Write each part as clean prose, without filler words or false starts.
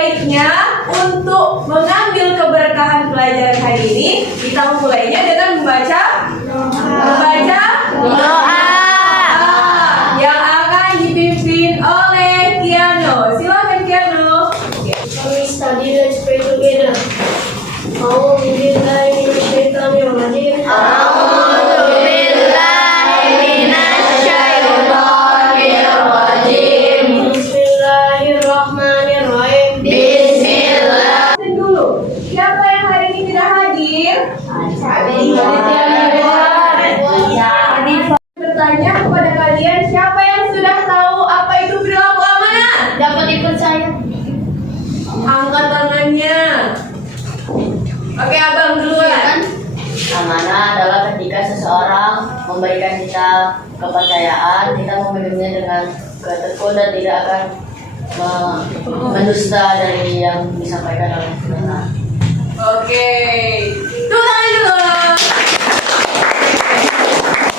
baiknya untuk mengambil keberkahan pelajaran hari ini, kita memulainya dengan membaca doa yang akan dipimpin oleh Kiano. Silakan Kiano. We study, let's pray together. A'udzubillahi minasyaitonirrajim. Bismillahirrahmanirrahim. Bismillah. Dulu, siapa yang hari ini tidak hadir? Bertanya kepada kalian, siapa yang sudah tahu apa itu perilaku amanah? Dapat dipercaya. Angkat tangannya. Oke, abang duluan. Amanah adalah ketika seseorang memberikan kita kepercayaan, kita memegangnya dengan ketekun dan tidak akan mendusta dari yang disampaikan oleh kita. Oke, tepuk tangan dulu.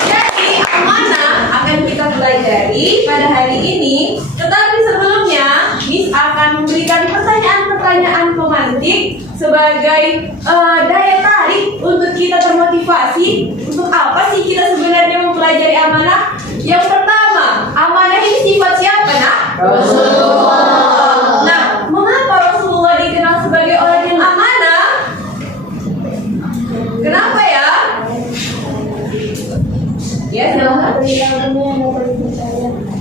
Jadi amanah akan kita pelajari pada hari ini. Tetapi sebelumnya, Miss akan memberikan pertanyaan-pertanyaan pemantik sebagai daya tarik untuk kita termotivasi. Untuk apa sih kita sebenarnya mempelajari amanah? Yang pertama, amanah ini sifat siapa, nak? Rasulullah. Nah, mengapa Rasulullah dikenal sebagai orang yang amanah? Kenapa ya? Ya, silahkan.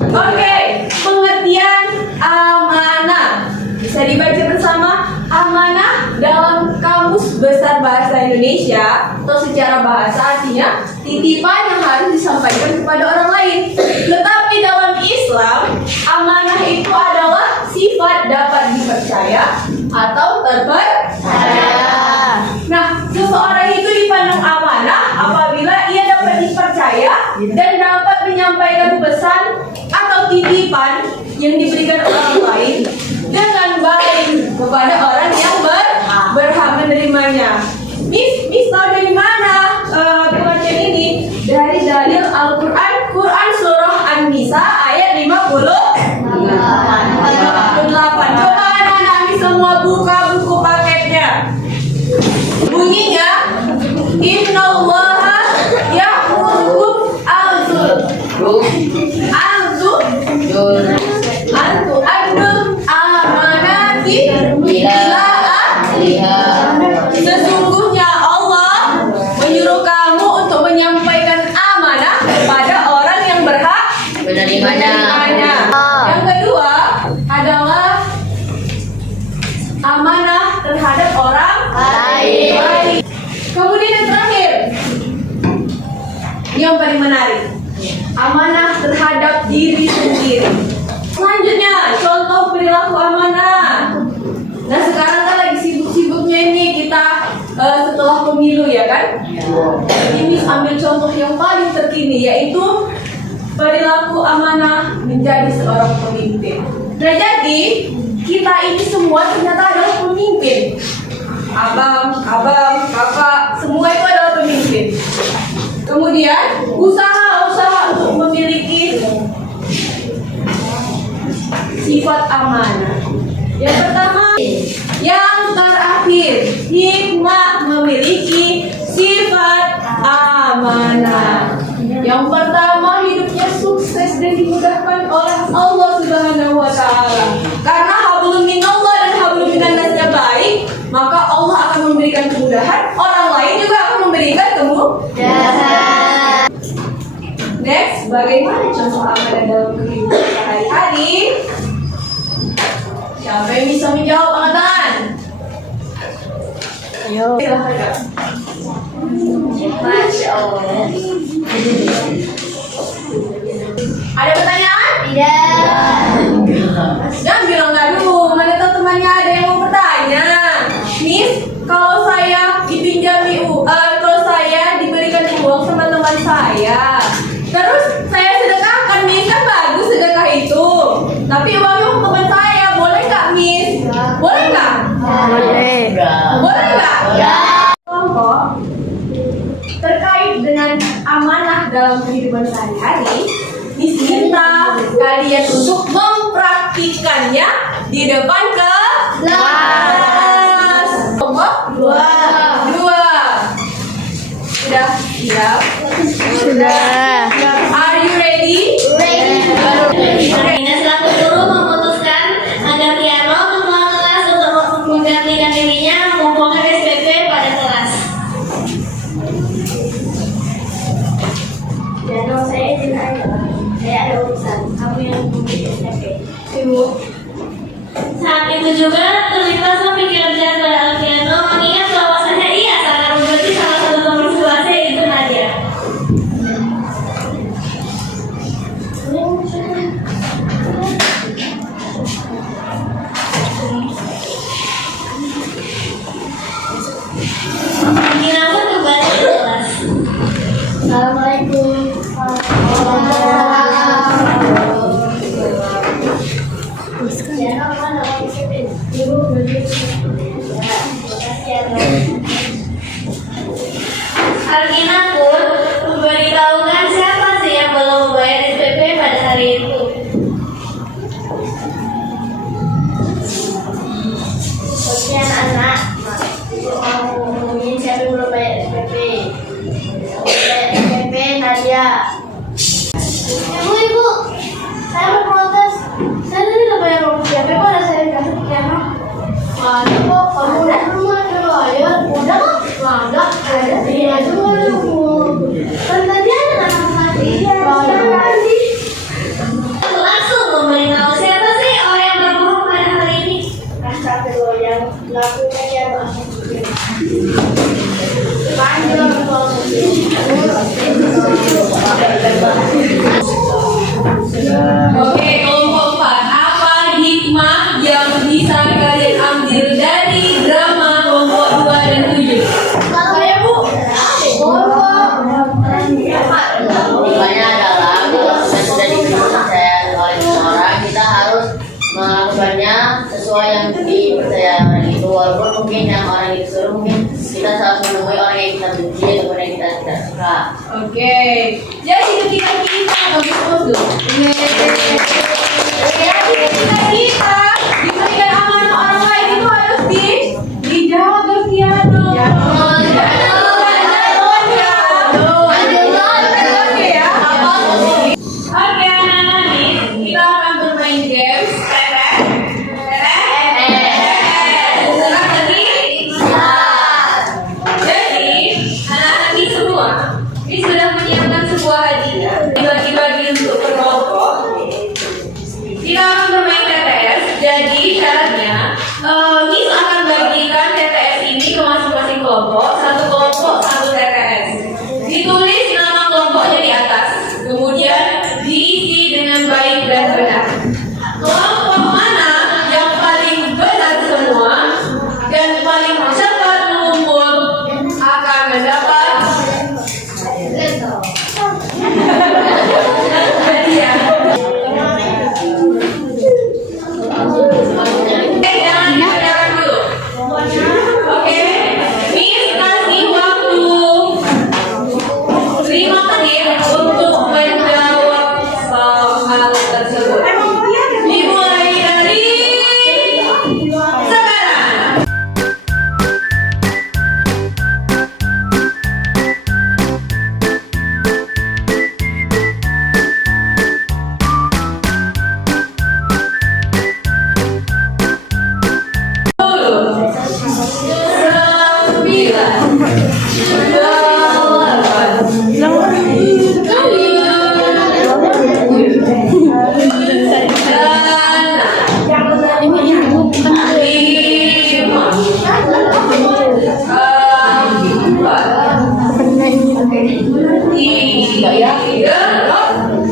Oke, pengertian amanah bisa dibaca bersama. Amanah dalam Kamus Besar Bahasa Indonesia atau secara bahasa artinya titipan yang harus disampaikan kepada orang lain. Tetapi dalam Islam, amanah itu adalah sifat dapat dipercaya atau terpercaya. Nah, seseorang itu dipandang amanah apabila ia dapat dipercaya dan dapat menyampaikan pesan atau titipan yang diberikan orang lain dengan baik kepada orang yang berhak menerimanya. Miss tahu dari mana pengertian ini? Dari dalil Al-Quran, Quran surah An-Nisa ayat 58. Coba anak-anak Miss semua buka buku paketnya. Bunyinya, Innallaha ya'murukum antu adul amanati ila ahliha. Sesungguhnya Allah menyuruh kamu untuk menyampaikan amanah kepada orang yang berhak menerimanya. Yang kedua adalah amanah terhadap orang lain. Kemudian yang terakhir, yang paling menarik, amanah terhadap diri sendiri. Selanjutnya, contoh perilaku amanah. Nah, sekarang kan lagi sibuk-sibuknya ini kita setelah pemilu, ya kan? Ini ambil contoh yang paling terkini, yaitu perilaku amanah menjadi seorang pemimpin. Nah, jadi kita ini semua ternyata adalah pemimpin. Abang, kakak, semua itu adalah pemimpin. Kemudian usaha untuk memiliki sifat amanah. Yang pertama, yang terakhir, hikmah memiliki sifat amanah. Yang pertama, hidupnya sukses dan dimudahkan oleh Allah Subhanahu wa Ta'ala. Karena hablum minallah dan hablum minannasnya baik, maka Allah akan memberikan kemudahan, orang lain juga akan memberikan kemudahan. Next, bagaimana contoh amanah dalam kehidupan sehari-hari? Siapa yang bisa menjawab, angkat tangan? Ayo. Masya Allah. Ada pertanyaan? Tidak. Jangan bilang nggak dulu. Mana tahu temannya ada yang mau bertanya. Miss, kalau saya kalau saya diberikan uang sama teman saya, terus saya sedekahkan, Miss, kan bagus sedekah itu. Tapi uangnya untuk teman saya, boleh nggak, Miss? Boleh nggak? Boleh. Boleh nggak? Ya. Contoh terkait dengan amanah dalam kehidupan sehari-hari, diminta kalian untuk mempraktikannya di depan Kelompok dua. Sudah siap? Sudah. Are you ready? Ina selaku guru memutuskan agar Tiano ketua kelas untuk menggantikan dirinya mengumpulkan SPP pada kelas. Tiano, saya izin aja. Saya ada urusan. Kamu yang mengikuti SPP. Ibu. Saat itu juga terlintaslah pikiran Jan pada Alfiano mengingat bahwasanya ia sangat membenci salah satu teman sekelasnya yaitu Nadia. Ina pun kembali ke kelas. Assalamualaikum. Tiano, mana mau ikutin? Ibu Alkina pun memberitahukan siapa sih yang belum membayar SPP pada hari itu. Oke anak-anak, ibu mau ngomongin siapa yang belum bayar SPP. SPP Nadia. Ibu, saya mau protes. Saya tadi udah bayar uang SPP, kok ada saya dikasih Tiano? Ada kok, kamu udah rumah bayar. Udah kok? Nggak ada. Ini aja mau Kan tadi ada anak tadi. tadi. Langsung memberitahu siapa sih orang yang berbohong pada hari ini. Astagfirullah, yang lakukan ya panjang Oke, kelompok 4. Apa hikmah yang bisa kalian ambil dari drama kelompok 2 dan 7? saya bu Hikmahnya adalah kalau kita sudah diberi kepercayaan oleh seseorang, kita harus melakukannya sesuai yang dipercaya orang itu. Walaupun mungkin yang orang itu suruh, mungkin kita selalu menemui orang yang kita benci ataupun yang kita tidak suka. Oke, jadi ketika kita bagi dulu. Jadi ketika kita diberikan amanah orang lain itu harus dijawab Tiano. Oke ya. Oke anak-anak nih, kita akan bermain games. Sekarang tadi. Jadi anak-anak ini semua ini sudah menyiapkan sebuah hadiah dibagi-bagi untuk berkelompok. Kita akan bermain TTS. Jadi syaratnya Miss akan bagikan TTS ini ke masing-masing kelompok. Satu kelompok satu TTS. Ditulis nama kelompoknya di atas. Kemudian diisi dengan baik dan benar. Kelompok mana yang paling benar semua dan paling cepat mengumpul akan mendapat hadiah. Jangan dikerjakan dulu. Oke, Miss kasih waktu 5 menit untuk menjawab hal tersebut. Dimulai dari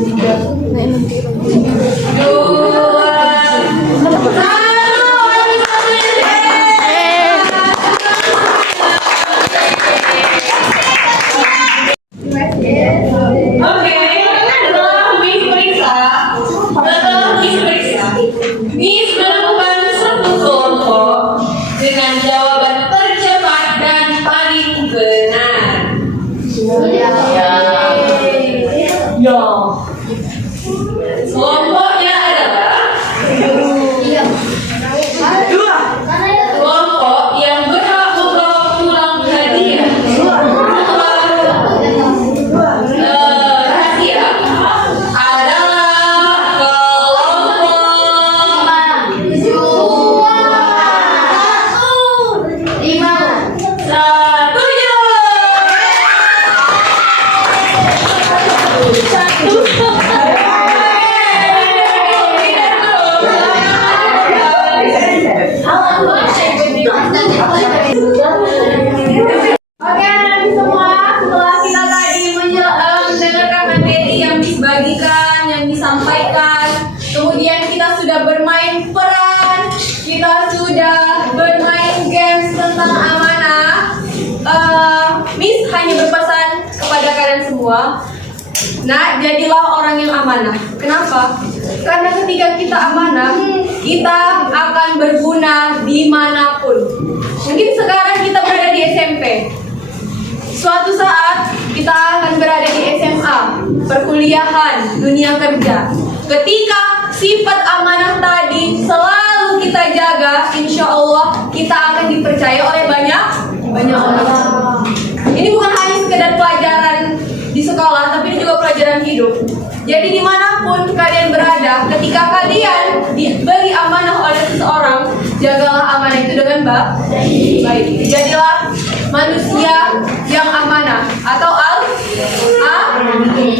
sekarang. Miss menemukan satu kelompok dengan jawaban tercepat dan paling benar. Ya. Kelompoknya adalah 2. dibagikan, yang disampaikan. Kemudian kita sudah bermain peran, kita sudah bermain games tentang amanah. Miss hanya berpesan kepada kalian semua, nah, jadilah orang yang amanah. Kenapa? Karena ketika kita amanah, kita akan berguna dimanapun. Mungkin sekarang kita berada di SMP. Suatu saat kita akan berada di SMA, perkuliahan, dunia kerja. Ketika sifat amanah tadi selalu kita jaga, insya Allah kita akan dipercaya oleh banyak orang. Ini bukan hanya sekedar pelajaran di sekolah, tapi ini juga pelajaran hidup. Jadi dimanapun kalian berada, ketika kalian diberi amanah oleh seseorang, jagalah amanah itu dengan baik. Jadilah manusia yang amanah atau al-amin.